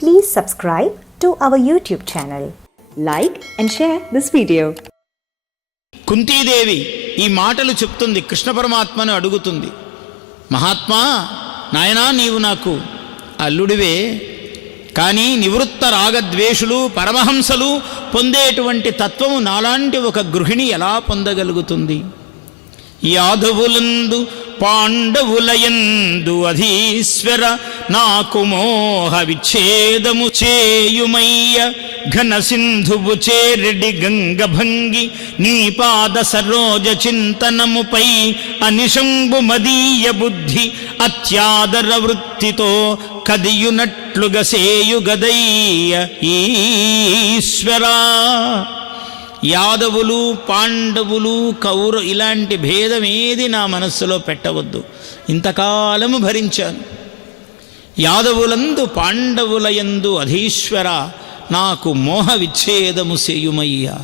Please subscribe to our YouTube channel. Like and share this video. Kuntidevi ఈ మాటలు చెప్తుంది కృష్ణ పరమాత్మను అడుగుతుంది మహాత్మా నాయనా నీవు నాకు అల్లుడివే కానీ నివృత్త రాగద్వేషులు పరమహంసలు పొందేటువంటి తత్వము నాలాంటి ఒక గృహిణి ఎలా పొందగలుగుతుంది యాదవులందు పాండవులయందు అధీశ్వర నాకు మోహ విచ్ఛేదము చేయుమయ్య ఘన సింధువు చేరెడి గంగభంగి నీ పాద సరోజ చింతనముపై అనిశంబు మదీయ బుద్ధి అత్యాదర వృత్తితో కదియునట్లుగా సేయుగదయ్య ఈశ్వరా. యాదవులు పాండవులు కౌర ఇలాంటి భేదం ఏది నా మనస్సులో పెట్టవద్దు. ఇంతకాలము భరించాను. యాదవులందు పాండవులయందు అధీశ్వర నాకు మోహ విచ్ఛేదము సేయుమయ్యా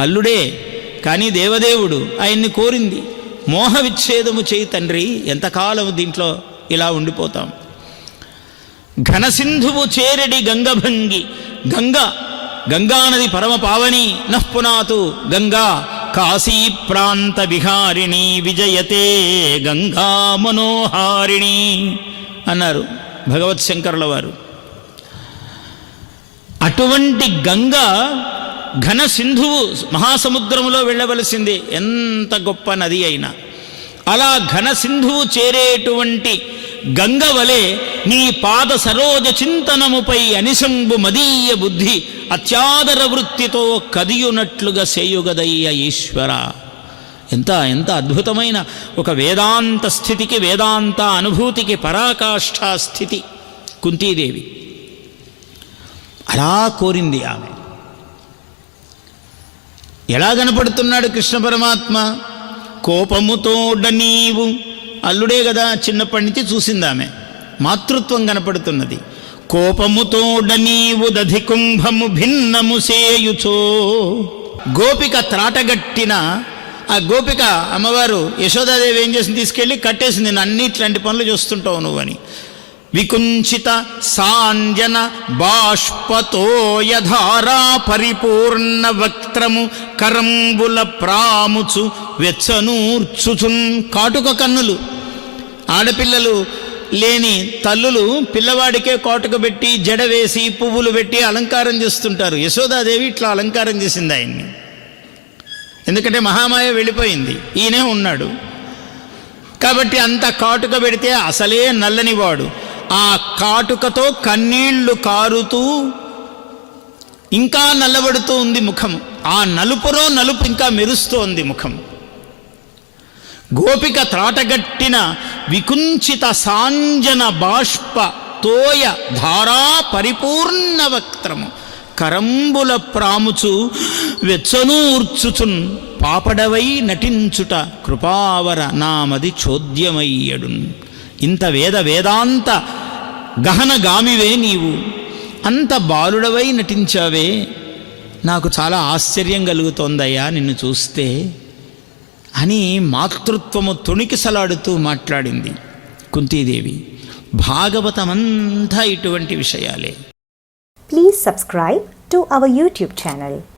అల్లుడే కానీ దేవదేవుడు ఆయన్ని కోరింది మోహ విచ్ఛేదము చేయి తండ్రి ఎంతకాలము దీంట్లో ఇలా ఉండిపోతాం. ఘనసింధువు చేరడి గంగభంగి గంగ గంగానది పరమ పావని నఃపునాతు గంగా కాశీ ప్రాంత విహారిణి విజయతే గంగా మనోహారిణి అన్నారు. భగవత్ శంకరుల వారు. అటువంటి గంగ ఘన సింధువు మహాసముద్రములో వెళ్ళవలసింది. ఎంత గొప్ప నది అయినా. అలా ఘన సింధువు చేరేటువంటి గంగ వలె నీ పాద సరోజ చింతనముపై అనిశంబు మదీయ బుద్ధి అత్యాదర వృత్తితో కదియునట్లుగా సేయుగదయ్య ఈశ్వర. ఎంత ఎంత అద్భుతమైన ఒక వేదాంత స్థితికి వేదాంత అనుభూతికి పరాకాష్ఠా స్థితి కుంతీదేవి. అలా కోరింది ఆమె. ఎలా కనపడుతున్నాడు కృష్ణ పరమాత్మ? కోపముతోడ నీవు అల్లుడే కదా చిన్నప్పటి నుంచి చూసింది ఆమె. మాతృత్వం కనపడుతున్నది. కోపముతోడ నీవు దధి కుంభము భిన్నము సేయుచో. గోపిక త్రాటగట్టిన ఆ గోపిక అమ్మవారు యశోదాదేవి ఏం చేసింది? తీసుకెళ్ళి కట్టేసింది. నేను అన్ని ఇట్లాంటి పనులు చూస్తుంటావు నువ్వని వికుంచిత సాంజన బాష్పతోయధారా పరిపూర్ణ వక్త్రము కరంబుల ప్రాముచు వెచ్చనూర్చుచున్ కాటుక కన్నులు. ఆడపిల్లలు లేని తల్లులు పిల్లవాడికే కోటక పెట్టి జడ వేసి పువ్వులు పెట్టి అలంకారం చేస్తుంటారు. యశోదాదేవి ఇట్లా అలంకారం చేసింది ఆయన్ని. ఎందుకంటే మహామాయ వెళ్ళిపోయింది. ఈయనే ఉన్నాడు. కాబట్టి అంత కాటుక పెడితే అసలే నల్లనివాడు. ఆ కాటుకతో కన్నీళ్ళు కారుతూ ఇంకా నల్లబడుతూ ఉంది ముఖం. ఆ నలుపులో నలుపు ఇంకా మెరుస్తోంది ముఖం. గోపిక త్రాటగట్టిన వికుంచిత సాంజన బాష్ప తోయ ధారా పరిపూర్ణ వక్త్రము కరంబుల ప్రాముచు వెచ్చనూర్చుచున్ పాపడవై నటించుట కృపావర నామది చోద్యమయ్యడు ఇంత వేద వేదాంత గహనగామివే నీవు. అంత బాలుడవై నటించావే. నాకు చాలా ఆశ్చర్యం కలుగుతోందయ్యా నిన్ను చూస్తే అని మాతృత్వము తొణికిసలాడుతూ మాట్లాడింది కుంతీదేవి. భాగవతమంతా ఇటువంటి విషయాలే. Please subscribe to our YouTube channel